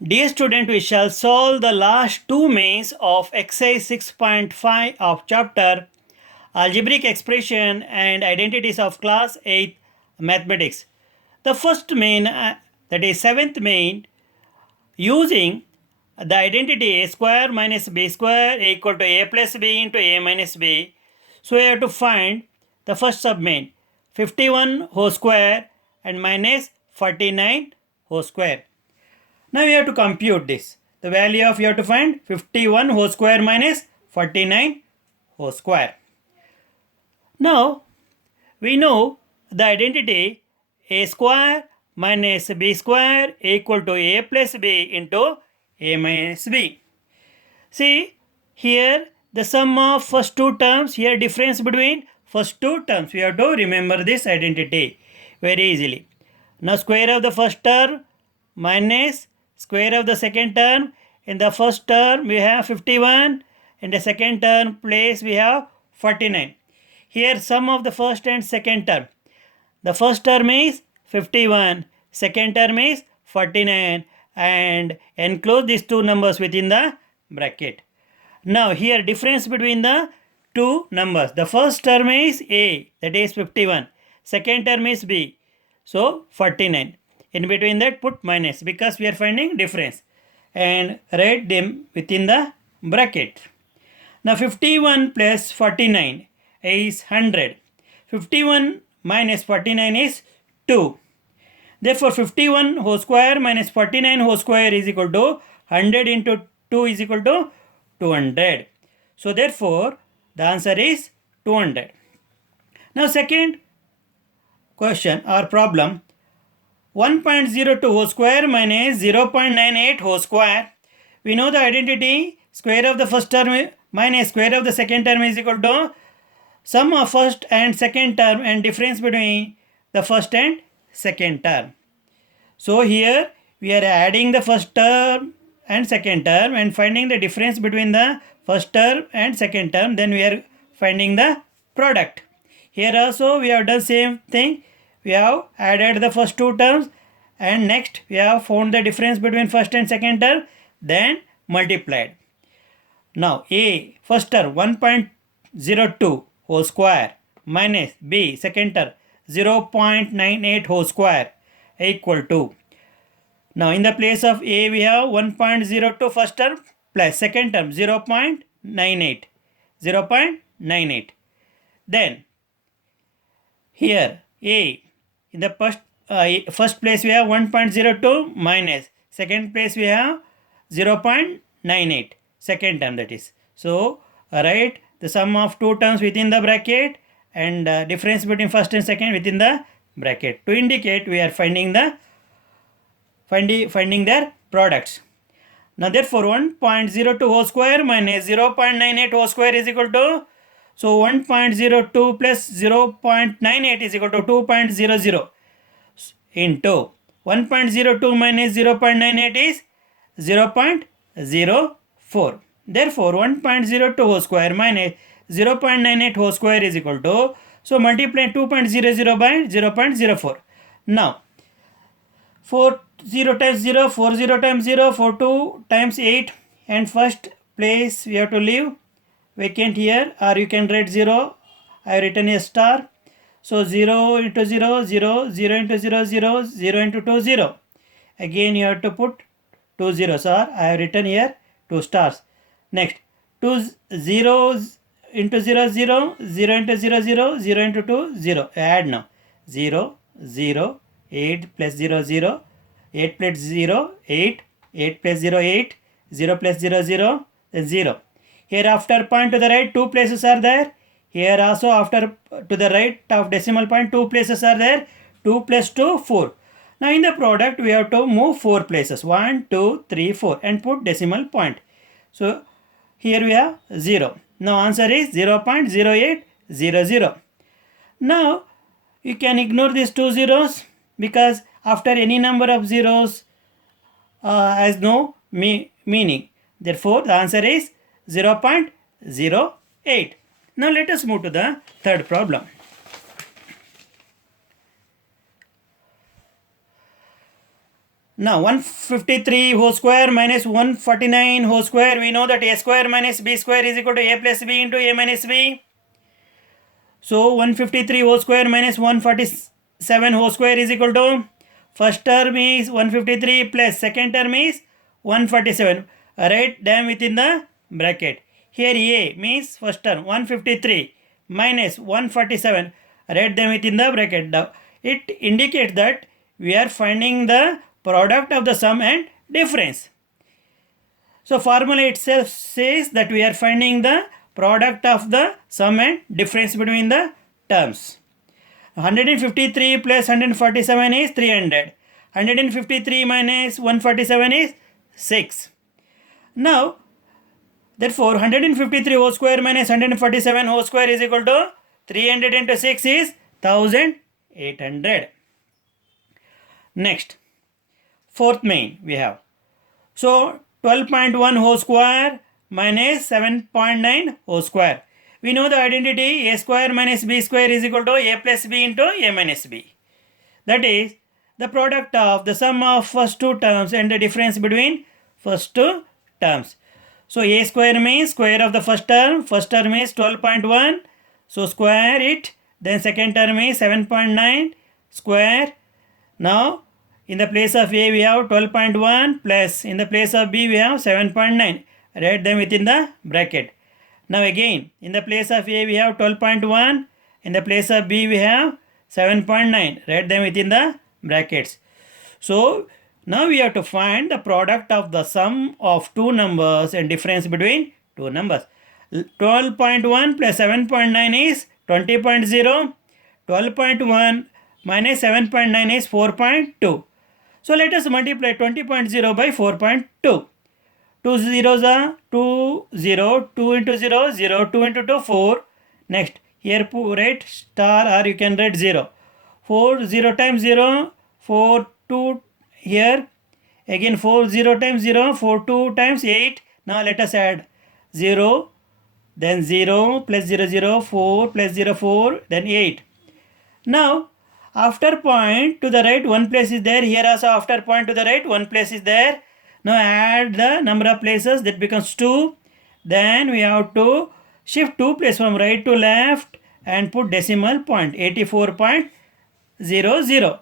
Dear student, we shall solve the last two mains of exercise 6.5 of chapter Algebraic Expression and Identities of class 8 Mathematics. The first main, that is seventh main, using the identity a square minus b square equal to a plus b into a minus b. So we have to find the first submain 51 whole square and minus 49 whole square. Now we have to compute this. The value of you have to find 51 whole square minus 49 whole square. Now we know the identity a square minus b square equal to a plus b into a minus b. See here the sum of first two terms, here difference between first two terms. We have to remember this identity very easily. Now square of the first term minus square of the second term. In the first term we have 51, in the second term place we have 49. Here sum of the first and second term. The first term is 51, second term is 49, and enclose these two numbers within the bracket. Now here difference between the two numbers. The first term is A, that is 51. Second term is B, so 49. In between that put minus because we are finding difference and write them within the bracket. Now 51 plus 49 is 100. 51 minus 49 is 2. Therefore 51 whole square minus 49 whole square is equal to 100 into 2 is equal to 200. So therefore the answer is 200. Now second question or problem, 1.02 whole square minus 0.98 whole square. We know the identity square of the first term minus square of the second term is equal to sum of first and second term and difference between the first and second term. So here we are adding the first term and second term and finding the difference between the first term and second term. Then we are finding the product. Here also we have done same thing. We have added the first two terms and next we have found the difference between first and second term, then multiplied. Now A first term 1.02 whole square minus B second term 0.98 whole square equal to, now in the place of A we have 1.02 first term plus second term 0.98. Then here A in the first place we have 1.02 minus second place we have 0.98 second term, that is. So write the sum of two terms within the bracket and difference between first and second within the bracket to indicate we are finding their products. Now therefore 1.02 whole square minus 0.98 whole square is equal to, so 1.02 plus 0.98 is equal to 2.00 into 1.02 minus 0.98 is 0.04. Therefore 1.02 whole square minus 0.98 whole square is equal to, so multiply 2.00 by 0.04. Now 40 times 0, 40 times 0, 42 times 8, and first place we have to leave vacant here, or you can write 0. I have written a star. So 0 into 0, 0, 0 into 0, 0, 0 into 2, 0. Again you have to put 2 zeros, or I have written here 2 stars. Next 2 zeros into 0, 0, 0 into 0, 0, 0 into 2, 0. Add now 0, 0, 8 plus 0, 0, 8 plus 0, 8, 8 plus 0, 8, 0 plus 0, 0, then 0. Here after point to the right, two places are there. Here also after to the right of decimal point, two places are there. 2 plus 2, 4. Now in the product we have to move 4 places. 1, 2, 3, 4 and put decimal point. So here we have 0. Now answer is 0.0800. Now you can ignore these two zeros because after any number of zeros has no meaning. Therefore the answer is 0.08. Now let us move to the third problem. Now 153 whole square minus 149 whole square, we know that a square minus b square is equal to a plus b into a minus b. So 153 whole square minus 147 whole square is equal to, first term is 153 plus second term is 147. Write them within the bracket. Here a means first term 153 minus 147. Write them within the bracket. It indicates that we are finding the product of the sum and difference. So formula itself says that we are finding the product of the sum and difference between the terms. 153 plus 147 is 300. 153 minus 147 is 6. Now, therefore, 153 whole square minus 147 whole square is equal to 300 into 6 is 1800. Next, fourth main we have. So, 12.1 whole square minus 7.9 whole square. We know the identity a square minus b square is equal to a plus b into a minus b. That is the product of the sum of first two terms and the difference between first two terms. So a square means square of the first term is 12.1, so square it, then second term is 7.9 square. Now in the place of a we have 12.1 plus in the place of b we have 7.9. Write them within the bracket. Now again in the place of a we have 12.1, in the place of b we have 7.9. Write them within the brackets. So now we have to find the product of the sum of two numbers and difference between two numbers. 12.1 plus 7.9 is 20.0. 12.1 minus 7.9 is 4.2. So let us multiply 20.0 by 4.2. 2 zeros are 2, 0, 2 into 0, 0, 2 into 2, 4. Next, here write star or you can write 0. 4, 0 times 0, 4, 2 here. Again 4, 0 times 0, 4, 2 times 8. Now let us add 0, then 0 plus 0, 0, 4 plus 0, 4, then 8. Now, after point to the right, one place is there. Here also after point to the right, one place is there. Now add the number of places, that becomes 2. Then we have to shift 2 places from right to left and put decimal point 84.00.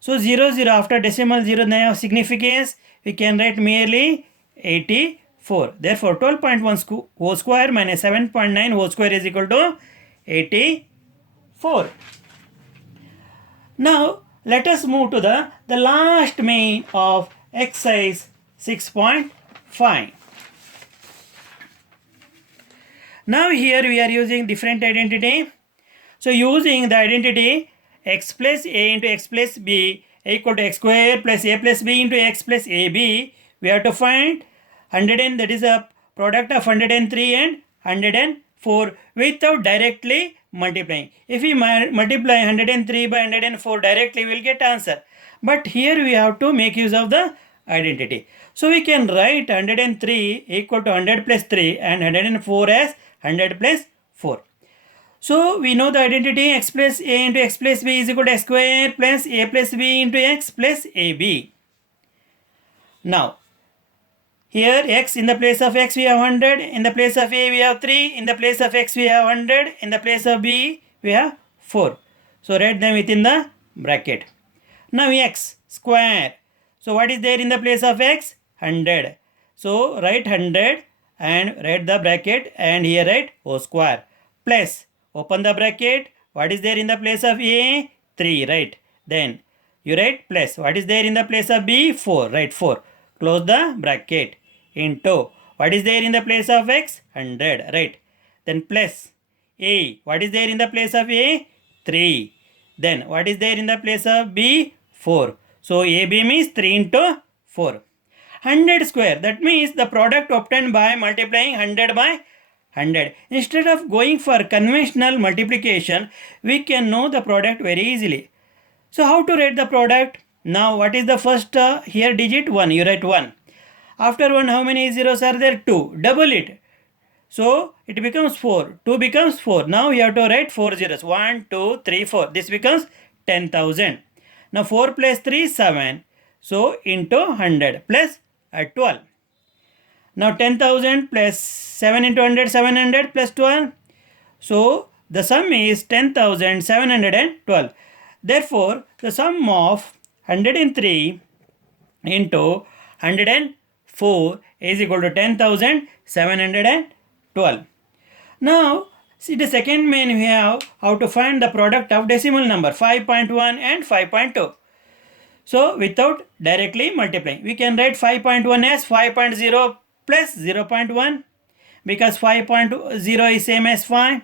So 0, 0 after decimal 0 they have significance. We can write merely 84. Therefore 12.1 whole square minus 7.9 whole square is equal to 84. Now let us move to the last main of exercise 6.5. Now here we are using different identity. So using the identity x plus a into x plus b equal to x square plus a plus b into x plus ab, we have to find 100 and that is a product of 103 and 104 without directly multiplying. If we multiply 103 by 104 directly, we will get answer. But here we have to make use of the identity. So we can write 103 equal to 100 plus 3 and 104 as 100 plus 4. So we know the identity x plus a into x plus b is equal to x square plus a plus b into x plus ab. Now here x in the place of x we have 100, in the place of a we have 3, in the place of x we have 100, in the place of b we have 4. So write them within the bracket. Now x square. So what is there in the place of x? 100. So write 100 and write the bracket and here write o square plus open the bracket. What is there in the place of a? 3, right? Then you write plus. What is there in the place of b? 4, right? 4. Close the bracket into what is there in the place of x? 100, right? Then plus a. What is there in the place of a? 3. Then what is there in the place of b? 4. So AB means 3 into 4. 100 square. That means the product obtained by multiplying 100 by 100. Instead of going for conventional multiplication, we can know the product very easily. So how to write the product? Now what is the first here digit? 1. You write 1. After 1 how many zeros are there? 2. Double it. So it becomes 4. 2 becomes 4. Now you have to write 4 zeros. 1, 2, 3, 4. This becomes 10,000. Now 4 plus 3 is 7. So into 100 plus 12. Now 10,000 plus 7 into 100, 700 plus 12. So the sum is 10,712. Therefore, the sum of 103 into 104 is equal to 10,712. Now, see the second main we have how to find the product of decimal number 5.1 and 5.2. So, without directly multiplying, we can write 5.1 as 5.0 plus 0.1 because 5.0 is same as 5,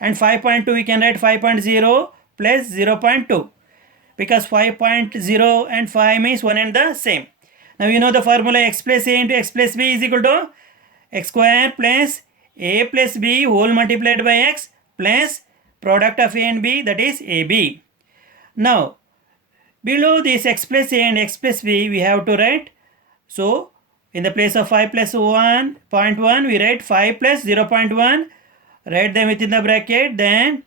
and 5.2 we can write 5.0 plus 0.2 because 5.0 and 5 is one and the same. Now you know the formula x plus a into x plus b is equal to x square plus a plus b whole multiplied by x plus product of a and b, that is ab. Now below this x plus a and x plus b we have to write, so in the place of 5 plus 1.1 we write 5 plus 0.1, write them within the bracket, then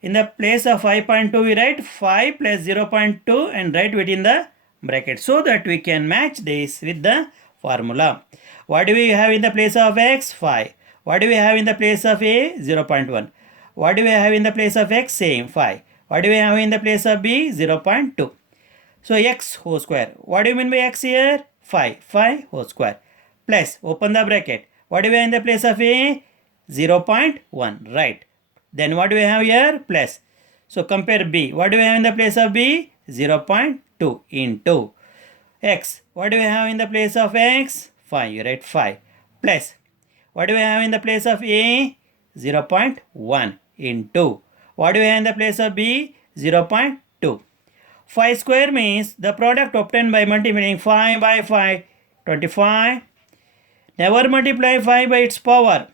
in the place of 5.2 we write 5 plus 0.2 and write within the bracket so that we can match this with the formula. What do we have in the place of x? 5. What do we have in the place of a? 0.1. What do we have in the place of x? Same 5. What do we have in the place of b? 0.2. So x whole square. What do you mean by x here? 5. 5 whole square. Plus, open the bracket. What do we have in the place of a? 0.1. Right. Then what do we have here? Plus. So compare b. What do we have in the place of b? 0.2 into x. What do we have in the place of x? 5. You write 5. Plus. What do we have in the place of a? 0.1 into. What do we have in the place of b? 0.2. 5 square means the product obtained by multiplying 5 by 5, 25. Never multiply 5 by its power.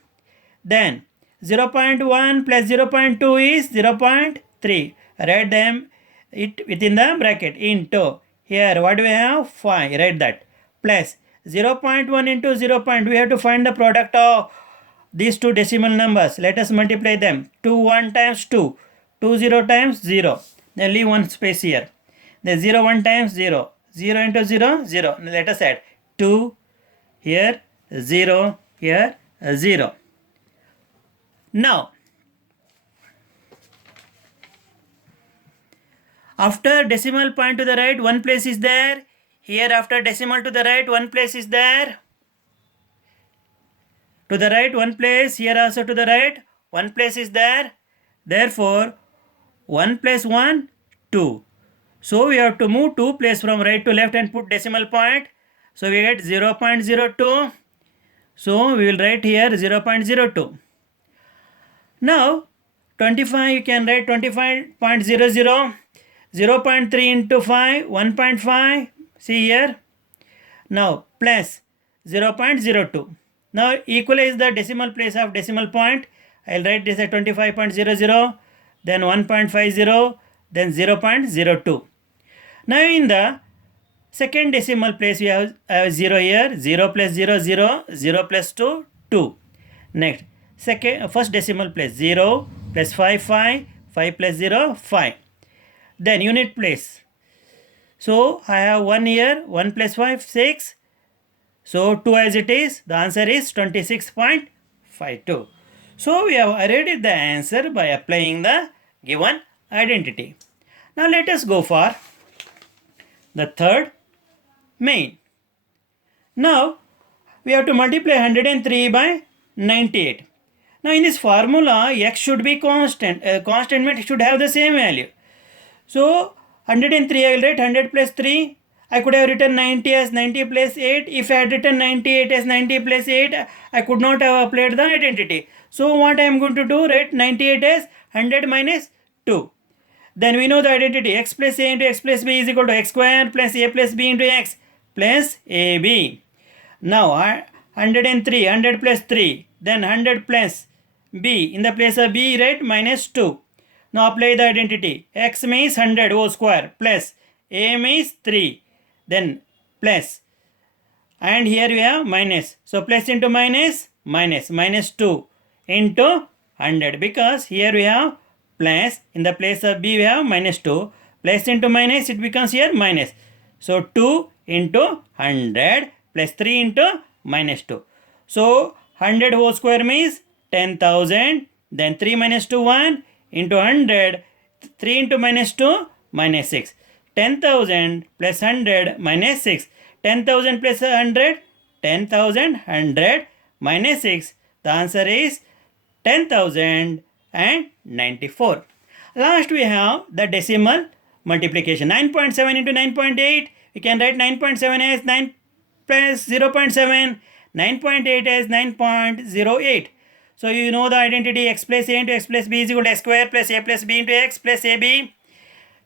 Then 0.1 plus 0.2 is 0.3. Write them it within the bracket into. Here what do we have? 5. Write that. Plus 0.1 into 0. We have to find the product of these two decimal numbers. Let us multiply them. 2 1 times 2. 2 0 times 0. Then leave one space here. Then 0 1 times 0. 0 into 0, 0. Let us add 2 here, 0 here, 0. Now, after decimal point to the right, one place is there. Here after decimal to the right, one place is there. To the right, one place. Here also to the right, one place is there. Therefore, 1 plus 1, 2. So, we have to move 2 place from right to left and put decimal point. So, we get 0.02. So, we will write here 0.02. Now, 25 you can write 25.00, 0.3 into 5, 1.5, see here. Now, plus 0.02. Now, equalize the decimal place of decimal point. I will write this at 25.00, then 1.50, then 0.02. Now, in the second decimal place, we have 0 here, 0 plus 0, 0, 0 plus 2, 2. Next. First decimal place 0 plus 5 5, 5 plus 0 5. Then unit place. So I have 1 here, 1 plus 5 6. So 2 as it is, the answer is 26.52. So we have arrived at the answer by applying the given identity. Now let us go for the third main. Now we have to multiply 103 by 98. Now in this formula, x should be constant. Constant means it should have the same value. So 103 I will write 100 plus 3. I could have written 90 as 90 plus 8. If I had written 98 as 90 plus 8, I could not have applied the identity. So what I am going to do, write 98 as 100 minus 2. Then we know the identity x plus a into x plus b is equal to x square plus a plus b into x plus ab. Now 103, 100 plus 3, then 100 plus b. In the place of b, write minus 2. Now apply the identity. X means 100 whole square plus a means 3. Then plus. And here we have minus. So plus into minus, minus. Minus 2 into 100. Because here we have plus. In the place of b we have minus 2. Plus into minus, it becomes here minus. So 2 into 100 plus 3 into minus 2. So 100 whole square means 10,000. Then 3 minus 2 1 into 100. 3 into minus 2 minus 6. 10,000 plus 100 minus 6. 10,000 plus 100. 10,000 100 minus 6. The answer is 10,094. Last we have the decimal multiplication. 9.7 into 9.8. We can write 9.7 as 9 plus 0.7. 9.8 as 9.08. So you know the identity x plus a into x plus b is equal to x square plus a plus b into x plus ab.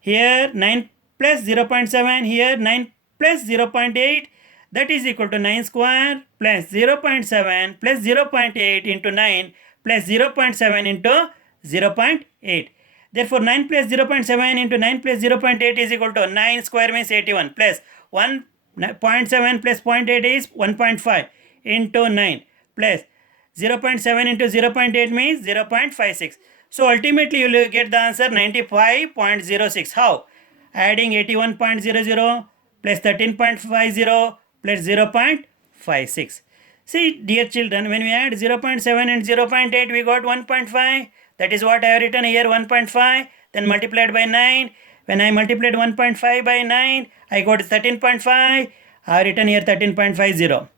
Here 9 plus 0.7. Here 9 plus 0.8. That is equal to 9 square plus 0.7 plus 0.8 into 9 plus 0.7 into 0.8. Therefore 9 plus 0.7 into 9 plus 0.8 is equal to 9 square means 81 plus 1.7 plus 0.8 is 1.5 into 9 plus 0.7 into 0.8 means 0.56. So ultimately you will get the answer 95.06. How? Adding 81.00 plus 13.50 plus 0.56. See, dear children, when we add 0.7 and 0.8, we got 1.5. That is what I have written here, 1.5. Then multiplied by 9. When I multiplied 1.5 by 9, I got 13.5. I have written here 13.50.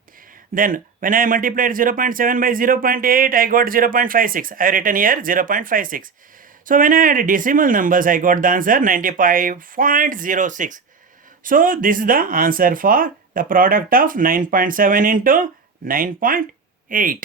Then when I multiplied 0.7 by 0.8, I got 0.56. I have written here 0.56. So when I add decimal numbers, I got the answer 95.06. So this is the answer for the product of 9.7 into 9.8.